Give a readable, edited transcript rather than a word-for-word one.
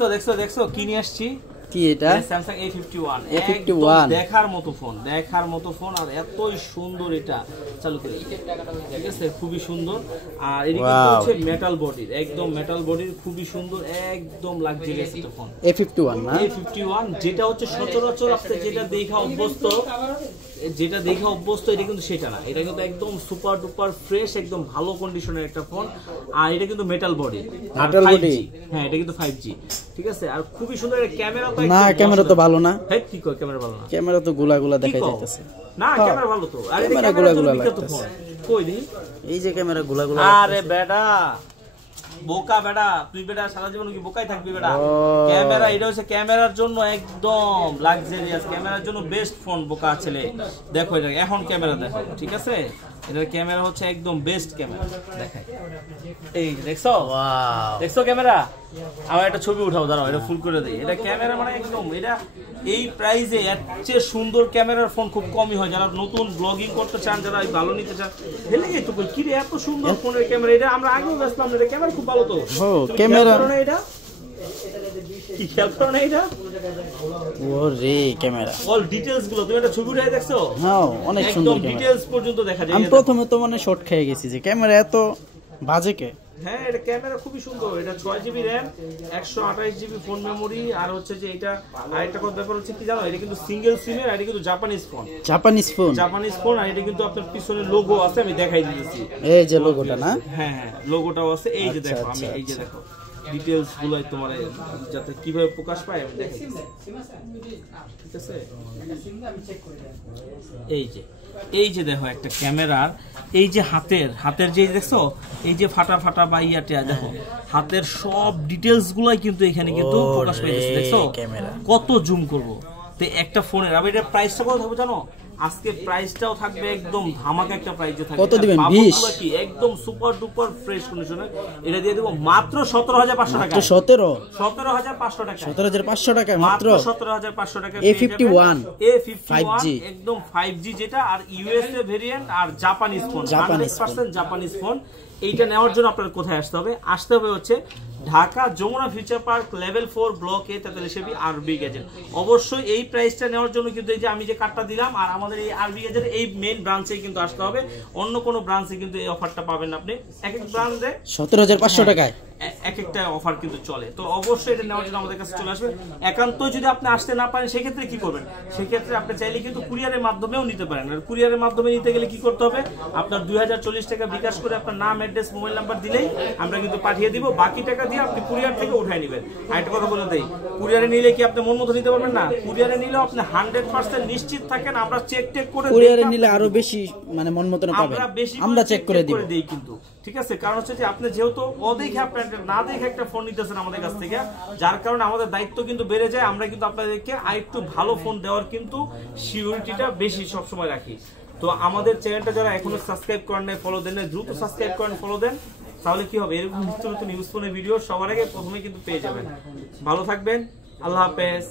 তো দেখছো কি নিয়ে আসছি কি এটা Samsung A51 দেখার মতো ফোন আর এতই সুন্দর এটা চালু করে ঠিক আছে খুবই সুন্দর আর এটা কিন্তু হচ্ছে মেটাল বডির একদম মেটাল বডির খুবই সুন্দর একদম লাক্সারিয়াস একটা ফোন A51 না A51 যেটা হচ্ছে সচরাচর আপনি যেটা দেখা অভ্যস্ত এটা কিন্তু সেটা না এটা কিন্তু একদম সুপার ডুপার ফ্রেশ একদম ভালো কন্ডিশনের একটা ফোন আর এটা কিন্তু মেটাল বডি আর 5G হ্যাঁ এটা কিন্তু 5G ঠিক আছে আর খুবই সুন্দর একটা ক্যামেরা তো না ক্যামেরা তো ভালো না হ্যাঁ কি কয় ক্যামেরা ভালো না ক্যামেরা তো গোলা দেখাই যাইতেছে না ক্যামেরা ভালো তো আরে ক্যামেরা গোলা লাগতেছে কই দিন এই যে ক্যামেরা গোলা আরে বেটা বোকা বেটা তুই বেটা সারা জীবন কি বোকাই থাকবি বেটা ক্যামেরা এটা হচ্ছে ক্যামেরার জন্য একদম লাক্সারিয়াস ক্যামেরার জন্য বেস্ট ফোন বোকা ছেলে দেখো এটা এখন ক্যামেরা দেখো ঠিক আছে এটার ক্যামেরা হচ্ছে একদম বেস্ট ক্যামেরা দেখাই এই দেখছো ওয়াও দেখছো ক্যামেরা আমার একটা ছবি উঠাও দাঁড়াও এটা ফুল করে দেই এটা ক্যামেরা মানে একদম এটা এই প্রাইসে এর চেয়ে সুন্দর ক্যামেরার ফোন খুব কমই হয় যারা নতুন ব্লগিং করতে চান যারা ভালো নিতে চান হেলে গেই তো কি রে এত সুন্দর ফোনের ক্যামেরা এটা আমরা আগেও দেখলাম এটা ক্যামেরা খুব ভালো তো ও ক্যামেরা এটা কি খেয়াল করো না এটা ওরে ক্যামেরা অল ডিটেইলস গুলো তুমি একটা ছবি উঠাই দেখছো হ্যাঁ অনেক সুন্দর একদম ডিটেইলস পর্যন্ত দেখা যায় আমি প্রথমে তো মানে শর্ট খেয়ে গেছি যে ক্যামেরা এত বাজে কে হ্যাঁ এটা ক্যামেরা খুবই সুন্দর এটা 6GB RAM 128GB phone memory আর হচ্ছে যে এটা আরেকটা কথা ব্যাপার হচ্ছে কি জানো এটা কিন্তু সিঙ্গেল সিমের আর এটা কিন্তু জাপানিজ ফোন আর এটা কিন্তু আপনার পিছনে লোগো আছে আমি দেখাই দিতেছি এই যে লোগোটা না হ্যাঁ লোগোটাও আছে এই যে দেখো আমি এই যে দেখো ডিটেইলস গুলাই তোমার যাতে কিভাবে প্রকাশ পায় আমি দেখাই ঠিক আছে এই যে দেখো একটা ক্যামেরার এই যে হাতের যে দেখছো এই যে ফাটা বা ইয়াটা দেখো হাতের সব ডিটেইলস গুলাই কিন্তু এখানে কিন্তু প্রকাশ পাইতেছে দেখছো কত জুম করব তো একটা ফোনের আর এটা প্রাইসটা কত হবে জানো আজকে প্রাইসটাও থাকবে একদম ধামাকা একটা প্রাইসে থাকবে কত দিবেন 20 কি একদম সুপার ডুপার ফ্রেশ কন্ডিশনে এটা দিয়ে দেব মাত্র 17500 টাকা 17500 টাকা 17500 টাকা মাত্র 17500 টাকা A51 5G একদম 5G যেটা আর ইউএসএ ভেরিয়েন্ট আর জাপানিজ ফোন 100% জাপানিজ ফোন এইটা নেওয়ার জন্য আপনার কোথায় আসতে হবে হচ্ছে Dhaka Jamuna future park level 4 block A 43 RB gadget অবশ্যই এই প্রাইসটা নেওয়ার জন্য কিন্তু এই যে আমি যে কার্ডটা দিলাম আর আমাদের এই আরবি গ্যাজেট এই মেইন ব্রাঞ্চে কিন্তু আসতে হবে অন্য কোনো ব্রাঞ্চে কিন্তু এই অফারটা পাবেন না আপনি এক এক ব্রাঞ্চে 17500 টাকায় এক একটা অফার কিন্তু চলে তো অবশ্যই এটা নেওয়ার জন্য আমাদের কাছে চলে আসবে একান্তই যদি আপনি আসতে না পারেন সেই ক্ষেত্রে কি করবেন সেই ক্ষেত্রে আপনি চাইলে কিন্তু কুরিয়ারের মাধ্যমেও নিতে পারেন আর কুরিয়ারের মাধ্যমে নিতে গেলে কি করতে হবে আপনার 2040 টাকা বিকাশ করে আপনার নাম অ্যাড্রেস মোবাইল নাম্বার দিলেই আমরা কিন্তু পাঠিয়ে দিব বাকি টাকা দিয়ে আপনি কুরিয়ার থেকে উঠায় নেবেন আর একটা কথা বলে দেই কুরিয়ারে নিলে কি আপনি মন মতো নিতে পারবেন না কুরিয়ারে নিলে আপনি 100% নিশ্চিত থাকেন আমরা চেক করে কুরিয়ারে নিলে আরো বেশি মানে মন মতো পাবেন আমরা চেক করে দিই কিন্তু ঠিক আছে কারণ হচ্ছে যে আপনি যেহেতু অদেখে আপনার না দেখে একটা ফোন নিতেছেন আমাদের কাছ থেকে যার কারণে আমাদের দায়িত্ব কিন্তু বেড়ে যায় আমরা কিন্তু আপনাদেরকে আরেকটু ভালো ফোন দেওয়ার কিন্তু সিউরিটিটা বেশি সব সময় রাখি তো আমাদের চ্যানেলটা যারা এখনো সাবস্ক্রাইব করেন নাই ফলো দেন দ্রুত সাবস্ক্রাইব করেন ফলো দেন তাহলে কি হবে এরকম নিত্য নতুন নিউজ ফোনের ভিডিও সবার আগে প্রথমে কিন্তু পেয়ে যাবেন ভালো থাকবেন আল্লাহ হাফেজ